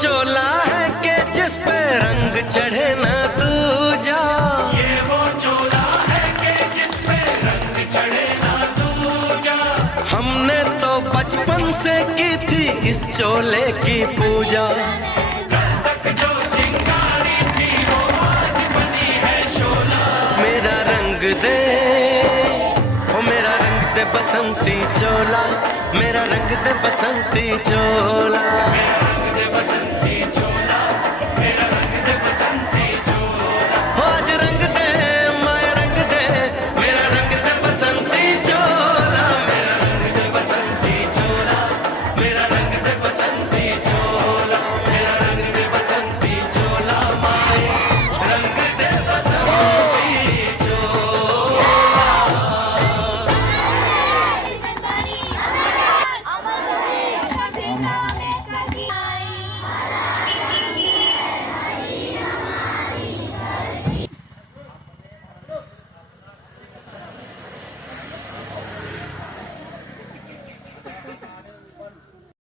चोला है कि जिस पे रंग चढ़े ना दूजा। ये वो चोला है कि जिस पे रंग चढ़े ना दूजा। हमने तो बचपन से की थी इस चोले की पूजा। कल तक जो चिंगारी थी वो आज बनी है शोला। मेरा रंग दे, ओ मेरा रंग दे बसंती चोला, मेरा रंग दे बसंती चोला। मेरा रंग दे बसंती